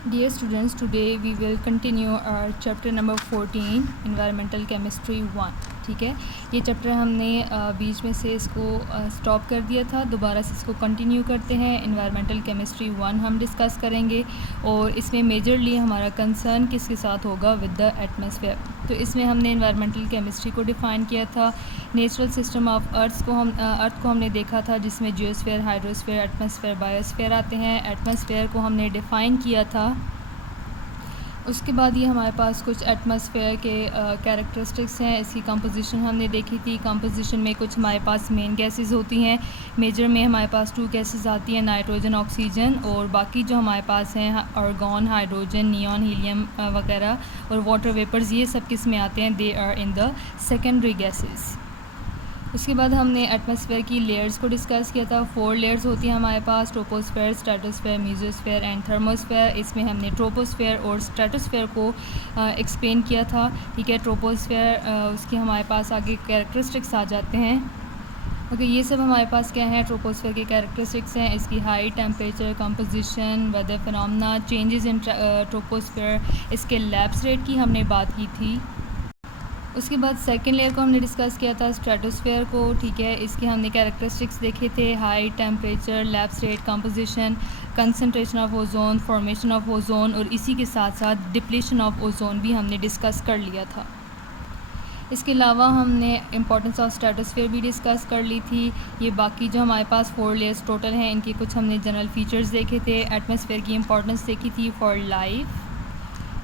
Dear students, today we will continue our chapter number 14 environmental chemistry 1. ठीक है, ये chapter हमने बीच में से इसको स्टॉप कर दिया था। दोबारा से इसको कंटिन्यू करते हैं। environmental chemistry 1 हम डिस्कस करेंगे और इसमें मेजरली हमारा कंसर्न किसके साथ होगा, विद द एटमॉस्फेयर। तो इसमें हमने environmental chemistry को डिफ़ाइन किया था। नेचुरल सिस्टम ऑफ अर्थ को हमने देखा था, जिसमें जियोस्फीयर, हाइड्रोस्फीयर, एटमॉस्फेयर, बायोस्फीयर आते हैं। एटमॉस्फेयर को हमने डिफ़ाइन किया था। उसके बाद ये हमारे पास कुछ एटमॉस्फेयर के कैरेक्टरिस्टिक्स हैं। इसकी कंपोजिशन हमने देखी थी। कंपोजिशन में कुछ हमारे पास मेन गैसेस होती हैं। मेजर में हमारे पास 2 गैसेस आती हैं, नाइट्रोजन, ऑक्सीजन, और बाकी जो हमारे पास हैं आर्गन, हाइड्रोजन, नियॉन, हीलियम वगैरह, और वाटर वेपर्स, ये सब किस में आते हैं, they are in the secondary gases. उसके बाद हमने एटमॉस्फेयर की लेयर्स को डिस्कस किया था। 4 लेयर्स होती हैं हमारे पास, troposphere, stratosphere, mesosphere and thermosphere. इसमें हमने ट्रोपोस्फेयर और स्ट्रेटोस्फेयर को एक्सप्लेन किया था। ठीक है, ट्रोपोस्फेयर उसके हमारे पास आगे कैरेक्टरिस्टिक्स आ जाते हैं। ओके, ये सब हमारे पास क्या है, ट्रोपोस्फेयर के कैरेक्टरिस्टिक्स हैं। इसकी height, temperature, composition, weather phenomena, changes in troposphere, इसके लैप्स रेट की हमने बात की थी। उसके बाद सेकेंड लेयर को हमने डिस्कस किया था, स्ट्रेटोस्फेयर को। ठीक है, इसके हमने कैरेक्टरिस्टिक्स देखे थे, height, temperature, lapse rate, composition, concentration of ozone, formation of ozone, और इसी के साथ साथ डिप्लीशन ऑफ ओजोन भी हमने डिस्कस कर लिया था। इसके अलावा हमने इंपॉर्टेंस ऑफ स्ट्रेटोस्फेयर भी डिस्कस कर ली थी। ये बाकी जो हमारे पास 4 लेयर्स टोटल हैं, इनके कुछ हमने जनरल फीचर्स देखे थे। एटमॉस्फेयर की इंपॉर्टेंस देखी थी फॉर लाइफ।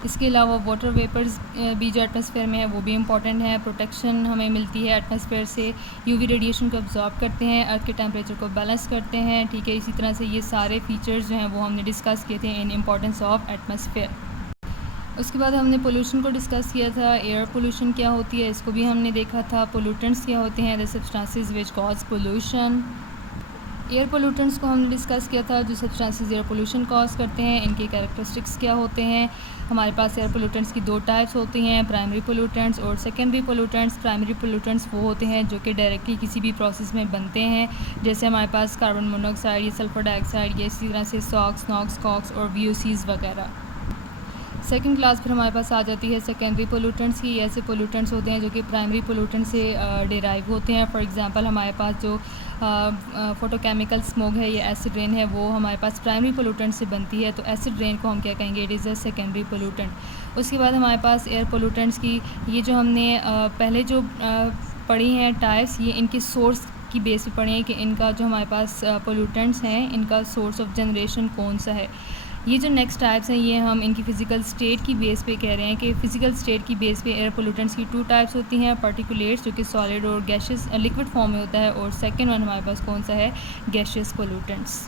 इसके अलावा वाटर वेपर्स भी जो एटमॉस्फेयर में है वो भी इंपॉर्टेंट है। प्रोटेक्शन हमें मिलती है एटमॉस्फेयर से, यूवी रेडिएशन को अब्जॉर्ब करते हैं, अर्थ के टेम्परेचर को बैलेंस करते हैं। ठीक है, इसी तरह से ये सारे फीचर्स जो हैं वो हमने डिस्कस किए थे इन इम्पॉर्टेंस ऑफ एटमॉस्फेयर। उसके बाद हमने पोल्यूशन को डिस्कस किया था। एयर पोल्यूशन क्या होती है, इसको भी हमने देखा था। पोल्यूटेंट्स क्या होते हैं, the substances which cause pollution. Air pollutants को हमने डिस्कस किया था, जो सब्सटेंसेस एयर पोल्यूशन कॉज करते हैं, इनके कैरेक्टरिस्टिक्स क्या होते हैं। हमारे पास एयर पोल्यूटेंट्स की 2 टाइप्स होती हैं, प्राइमरी पोल्यूटेंट्स और सेकेंडरी पोल्यूटेंट्स। प्राइमरी पोल्यूटेंट्स वो होते हैं जो कि डायरेक्टली किसी भी प्रोसेस में बनते हैं, जैसे हमारे पास कार्बन मोनोऑक्साइड, या सल्फर डाइऑक्साइड, या इसी तरह से सॉक्स, नॉक्स, कॉक्स और VOCs वगैरह। सेकंड क्लास फिर हमारे पास आ जाती है सेकेंडरी पोल्यूटेंट्स की। ऐसे पोल्यूटेंट्स होते हैं जो कि प्राइमरी पोल्यूटेंट से डिराइव होते हैं। फॉर एग्जांपल हमारे पास जो फोटोकेमिकल स्मोक है, या एसिड रेन है, वो हमारे पास प्राइमरी पोल्यूटेंट से बनती है। तो एसिड रेन को हम क्या कहेंगे, it is a secondary pollutant. उसके बाद हमारे पास एयर पोल्यूटेंट्स की, ये जो हमने पहले जो पढ़ी हैं टाइप्स, ये इनके सोर्स की बेस पे पढ़े हैं कि इनका जो हमारे पास पोल्यूटेंट्स हैं, इनका सोर्स ऑफ जनरेशन कौन सा है। ये जो नेक्स्ट टाइप्स हैं, ये हम इनकी फ़िज़िकल स्टेट की बेस पे कह रहे हैं कि फ़िज़िकल स्टेट की बेस पे एयर पोल्यूटेंट्स की 2 टाइप्स होती हैं, पार्टिकुलेट्स जो कि सॉलिड और गैशियस लिक्विड फॉर्म में होता है, और सेकंड वन हमारे पास कौन सा है, गैशियस पोल्यूटेंट्स।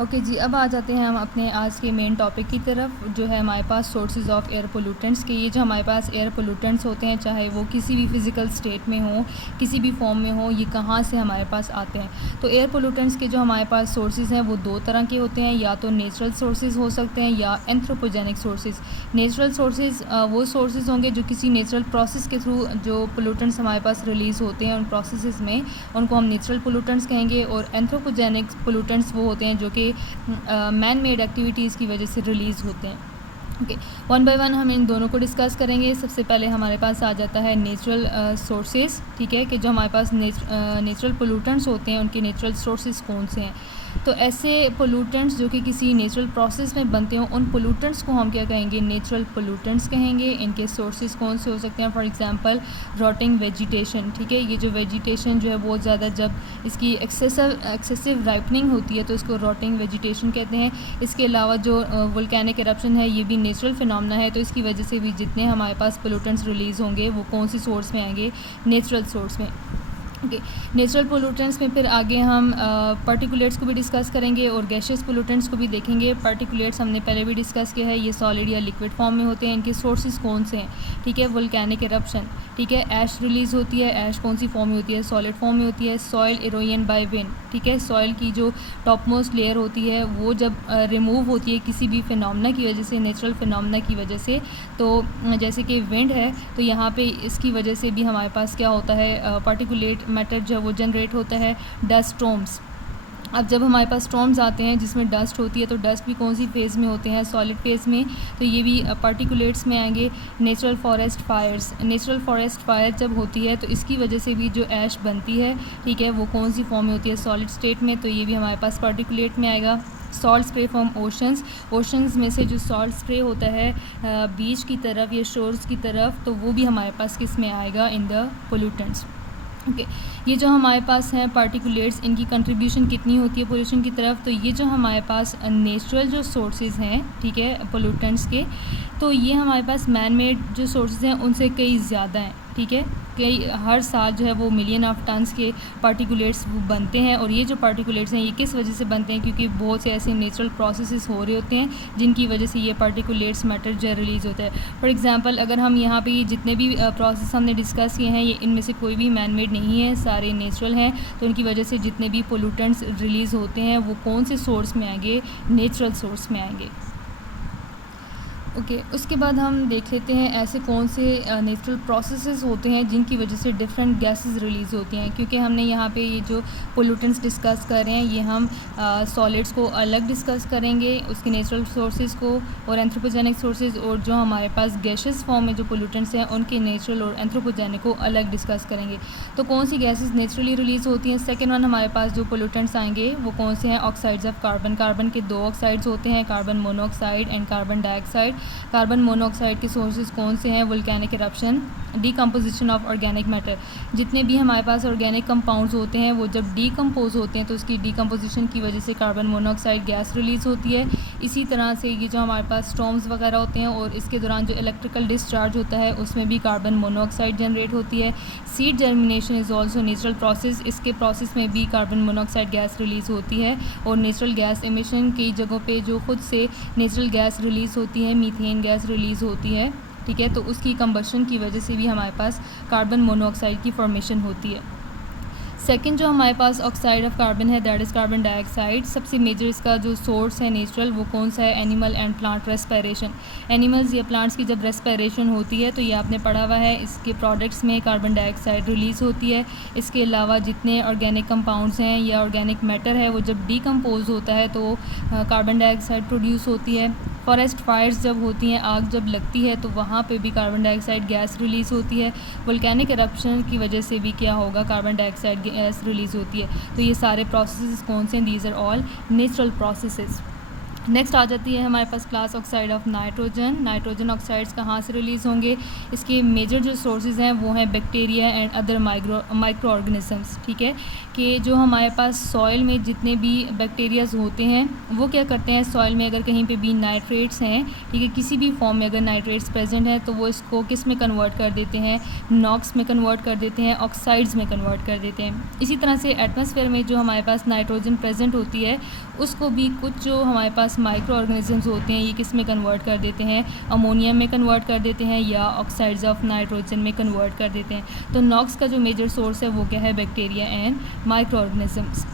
ओके जी, अब आ जाते हैं हम अपने आज के मेन टॉपिक की तरफ, जो है हमारे पास सोर्सेज ऑफ एयर पोल्यूटेंट्स के। ये जो हमारे पास एयर पोल्यूटेंट्स होते हैं, चाहे वो किसी भी फ़िज़िकल स्टेट में हो, किसी भी फॉर्म में हो, ये कहाँ से हमारे पास आते हैं। तो एयर पोल्यूटेंट्स के जो हमारे पास सोर्सेज हैं वो 2 तरह के होते हैं, या तो नेचुरल सोर्सेज हो सकते हैं या एंथ्रोपोजेनिक सोर्सेज। नेचुरल सोर्सेज वो सोर्सेज होंगे जो किसी नेचुरल प्रोसेस के थ्रू जो पोल्यूटेंट्स हमारे पास रिलीज़ होते हैं उन प्रोसेस में, उनको हम नेचुरल पोल्यूटेंट्स कहेंगे। और एंथ्रोपोजेनिक पोल्यूटेंट्स वो होते हैं जो कि मैन मेड एक्टिविटीज़ की वजह से रिलीज़ होते हैं। ओके, 1 बाय 1 हम इन दोनों को डिस्कस करेंगे। सबसे पहले हमारे पास आ जाता है नेचुरल सोर्सेज। ठीक है, कि जो हमारे पास नेचुरल पोल्यूटेंट्स होते हैं, उनके नेचुरल सोर्सेज कौन से हैं। तो ऐसे पोल्यूटेंट्स जो कि किसी नेचुरल प्रोसेस में बनते हों, उन पोल्यूटेंट्स को हम क्या कहेंगे, नेचुरल पोल्यूटेंट्स कहेंगे। इनके सोर्सेज कौन से हो सकते हैं, फॉर एग्जांपल रॉटिंग वेजिटेशन। ठीक है, ये जो वेजिटेशन जो है बहुत ज़्यादा, जब इसकी एक्सेसिव राइपनिंग होती है तो इसको रॉटिंग वेजिटेशन कहते हैं। इसके अलावा जो वोल्केनिक एरप्शन है, ये भी नेचुरल फिनोमेना है, तो इसकी वजह से भी जितने हमारे पास पोल्यूटेंट्स रिलीज़ होंगे वो कौन सी सोर्स में आएंगे, नेचुरल सोर्स में। ओके, नेचुरल पोल्यूटेंट्स में फिर आगे हम पार्टिकुलेट्स को भी डिस्कस करेंगे और गैशियस पोल्यूटेंट्स को भी देखेंगे। पार्टिकुलेट्स हमने पहले भी डिस्कस किया है, ये सॉलिड या लिक्विड फॉर्म में होते हैं। इनके सोर्सेज कौन से हैं, ठीक है, वोल्केनिक एरप्शन। ठीक है, ऐश रिलीज़ होती है। ऐश कौन सी फॉर्म में होती है, सॉलिड फॉर्म में होती है। Soil erosion by wind. ठीक है, सॉइल की जो टॉप मोस्ट लेयर होती है वो जब रिमूव होती है किसी भी फिनोमेना की वजह से, नेचुरल फिनोमेना की वजह से, तो जैसे कि विंड है, तो यहाँ पे इसकी वजह से भी हमारे पास क्या होता है, पार्टिकुलेट मैटर जो है वो जनरेट होता है, डस्ट स्टॉर्म्स। अब जब हमारे पास स्टॉर्म्स आते हैं जिसमें डस्ट होती है, तो डस्ट भी कौन सी फेज़ में होते हैं, सॉलिड फेज़ में, तो ये भी पार्टिकुलेट्स में आएंगे। नेचुरल फॉरेस्ट फायर जब होती है तो इसकी वजह से भी जो ऐश बनती है, ठीक है, वो कौन सी फॉर्म में होती है, सॉलिड स्टेट में, तो ये भी हमारे पास पार्टिकुलेट में आएगा। सॉल्ट स्प्रे फ्रॉम ओशंस में से जो सॉल्ट स्प्रे होता है बीच की तरफ या शोर्स की तरफ, तो वो भी हमारे पास किस में आएगा, इन द पोल्यूटेंट्स। ओके ये जो हमारे पास हैं पार्टिकुलेट्स, इनकी कंट्रीब्यूशन कितनी होती है पोल्यूशन की तरफ, तो ये जो हमारे पास नेचुरल जो सोर्सेज हैं, ठीक है, पोल्यूटेंट्स के, तो ये हमारे पास मैन मेड जो सोर्सेज हैं उनसे कई ज़्यादा हैं, ठीक है, कई हर साल जो है वो मिलियन ऑफ टन्स के पार्टिकुलेट्स बनते हैं। और ये जो पार्टिकुलेट्स हैं ये किस वजह से बनते हैं, क्योंकि बहुत से ऐसे नेचुरल प्रोसेसेस हो रहे होते हैं जिनकी वजह से ये पार्टिकुलेट्स मैटर जो रिलीज़ होता है। फॉर एग्जांपल अगर हम यहाँ पे जितने भी प्रोसेस हमने डिस्कस किए हैं, ये इनमें से कोई भी मैन मेड नहीं है, सारे नेचुरल हैं, तो इनकी वजह से जितने भी पोल्यूटेंट्स रिलीज़ होते हैं वो कौन से सोर्स में आएंगे, नेचुरल सोर्स में आएंगे। ओके उसके बाद हम देख लेते हैं ऐसे कौन से नेचुरल प्रोसेसेस होते हैं जिनकी वजह से डिफरेंट गैसेस रिलीज़ होती हैं, क्योंकि हमने यहाँ पे ये जो पोल्यूटेंट्स डिस्कस कर रहे हैं ये हम सॉलिड्स को अलग डिस्कस करेंगे, उसके नेचुरल सोर्सेज को और एंथ्रोपोजेनिक सोर्सेज, और जो हमारे पास गैसेस फॉर्म में जो पोल्यूटेंट्स हैं उनके नेचुरल और एंथ्रोपोजेनिक को अलग डिस्कस करेंगे। तो कौन सी गैसेस नेचुरली रिलीज़ होती हैं, सेकेंड वन हमारे पास जो पोल्यूटेंट्स आएंगे वो कौन से हैं, ऑक्साइड्स ऑफ कार्बन। कार्बन के दो ऑक्साइड्स होते हैं, carbon monoxide and carbon dioxide. Carbon monoxide के सोर्सेज कौन से हैं, volcanic eruption, decomposition of organic matter. जितने भी हमारे पास ऑर्गेनिक कंपाउंड्स होते हैं वो जब डीकम्पोज होते हैं तो उसकी डीकम्पोजिशन की वजह से कार्बन मोनोऑक्साइड गैस रिलीज़ होती है। इसी तरह से ये जो हमारे पास स्टॉर्म्स वगैरह होते हैं और इसके दौरान जो इलेक्ट्रिकल डिस्चार्ज होता है उसमें भी कार्बन मोनोऑक्साइड जनरेट होती है। Seed germination is also natural process, इसके प्रोसेस में भी कार्बन मोनोऑक्साइड गैस रिलीज़ होती है। और नेचुरल गैस एमिशन कई जगहों पे जो खुद से नेचुरल गैस रिलीज़ होती है, मीथेन गैस रिलीज़ होती है, ठीक है, तो उसकी कंबशन की वजह से भी हमारे पास कार्बन मोनोऑक्साइड की फॉर्मेशन होती है। सेकंड जो हमारे पास ऑक्साइड ऑफ कार्बन है दैट इज़ कार्बन डाइऑक्साइड। सबसे मेजर इसका जो सोर्स है नेचुरल वो कौन सा है, animal and plant respiration. Animals या प्लांट्स की जब रेस्पिरेशन होती है तो ये आपने पढ़ा हुआ है, इसके प्रोडक्ट्स में कार्बन डाइऑक्साइड रिलीज़ होती है। इसके अलावा जितने ऑर्गेनिक कंपाउंड्स हैं या ऑर्गेनिक मैटर है वो जब डीकम्पोज होता है तो कार्बन डाइऑक्साइड प्रोड्यूस होती है। फॉरेस्ट फायर्स जब होती हैं, आग जब लगती है तो वहाँ पे भी कार्बन डाइऑक्साइड गैस रिलीज़ होती है। वोल्केनिक इरप्शन की वजह से भी क्या होगा, कार्बन डाइऑक्साइड गैस रिलीज़ होती है। तो ये सारे प्रोसेसेस कौन से हैं, these are all natural processes. Next आ जाती है हमारे पास class oxide of nitrogen. Nitrogen oxides कहाँ से रिलीज़ होंगे, इसके मेजर जो सोर्सेज हैं वो हैं bacteria and other micro organisms, ठीक है, कि जो हमारे पास सॉइल में जितने भी बैक्टीरियाज होते हैं वो क्या करते हैं, सॉइल में अगर कहीं पे भी नाइट्रेट्स हैं, ठीक है, किसी भी फॉर्म में अगर नाइट्रेट्स प्रेजेंट हैं तो वो इसको किस में कन्वर्ट कर देते हैं, नॉक्स में कन्वर्ट कर देते हैं, ऑक्साइड्स में कन्वर्ट कर देते हैं। इसी तरह से एटमॉस्फेयर में जो हमारे पास नाइट्रोजन प्रेजेंट होती है उसको भी कुछ जो हमारे पास माइक्रो ऑर्गेनिजम्स होते हैं ये किस में कन्वर्ट कर देते हैं, अमोनियम में कन्वर्ट कर देते हैं या ऑक्साइड्स ऑफ नाइट्रोजन में कन्वर्ट कर देते हैं। तो नॉक्स का जो मेजर सोर्स है वो क्या है, bacteria and micro organisms.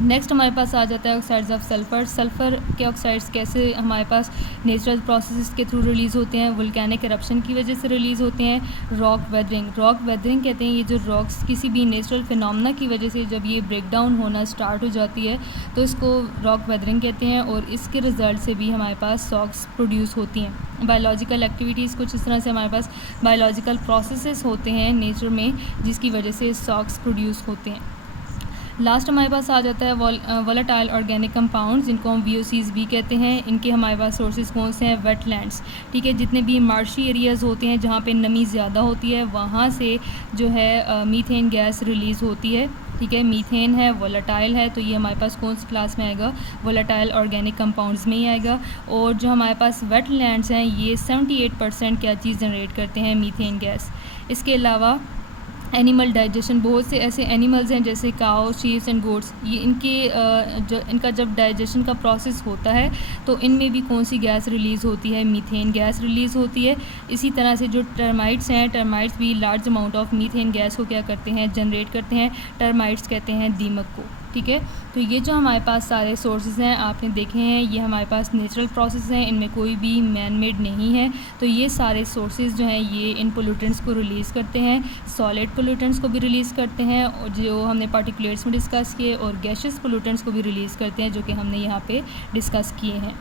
Next हमारे पास आ जाता है ऑक्साइड्स ऑफ सल्फ़र। सल्फ़र के ऑक्साइड्स कैसे हमारे पास नेचुरल प्रोसेस के थ्रू रिलीज़ होते हैं, वोल्केनिक इरप्शन की वजह से रिलीज़ होते हैं। रॉक वेदरिंग कहते हैं, ये जो रॉक्स किसी भी नेचुरल फिनोमेना की वजह से जब ये ब्रेक डाउन होना स्टार्ट हो जाती है तो इसको रॉक वेदरिंग कहते हैं और इसके रिज़ल्ट से भी हमारे पास सॉक्स प्रोड्यूस होती हैं। बायोलॉजिकल एक्टिविटीज़ कुछ इस तरह से हमारे पास बायोलॉजिकल प्रोसेसेस होते हैं नेचर में जिसकी वजह से सॉक्स प्रोड्यूस होते हैं। लास्ट हमारे पास आ जाता है वोलेटाइल ऑर्गेनिक कंपाउंड्स, जिनको हम VOCs भी कहते हैं। इनके हमारे पास सोर्सेज कौन से हैं, वेटलैंड्स, ठीक है, जितने भी मार्शी एरियाज़ होते हैं जहाँ पे नमी ज़्यादा होती है वहाँ से जो है मीथेन गैस रिलीज़ होती है, ठीक है, मीथेन है, वोलेटाइल है, तो ये हमारे पास कौन सी क्लास में आएगा, वोलेटाइल ऑर्गेनिक कंपाउंड्स में ही आएगा। और जो हमारे पास वेटलैंड्स हैं ये 78% क्या चीज़ जनरेट करते हैं, मीथेन गैस। इसके अलावा एनिमल डाइजेशन, बहुत से ऐसे एनिमल्स हैं जैसे काओ, शीप्स एंड गोट्स, ये इनका जब डाइजेशन का प्रोसेस होता है तो इनमें भी कौन सी गैस रिलीज़ होती है, मीथेन गैस रिलीज़ होती है। इसी तरह से जो टर्माइट्स हैं, टर्माइट्स भी large amount of methane gas को क्या करते हैं, जनरेट करते हैं। टर्माइट्स कहते हैं दीमक को। ठीक है। तो ये जो हमारे पास सारे सोर्सेज हैं आपने देखे हैं, ये हमारे पास नेचुरल प्रोसेस हैं, इनमें कोई भी मैन मेड नहीं है। तो ये सारे सोर्सेज जो हैं ये इन पोल्यूटेंट्स को रिलीज़ करते हैं, सॉलिड पोल्यूटेंट्स को भी रिलीज़ करते हैं और जो हमने पार्टिकुलेट्स में डिस्कस किए, और गैशियस पोल्यूटेंट्स को भी रिलीज़ करते हैं जो कि हमने यहाँ पे डिस्कस किए हैं।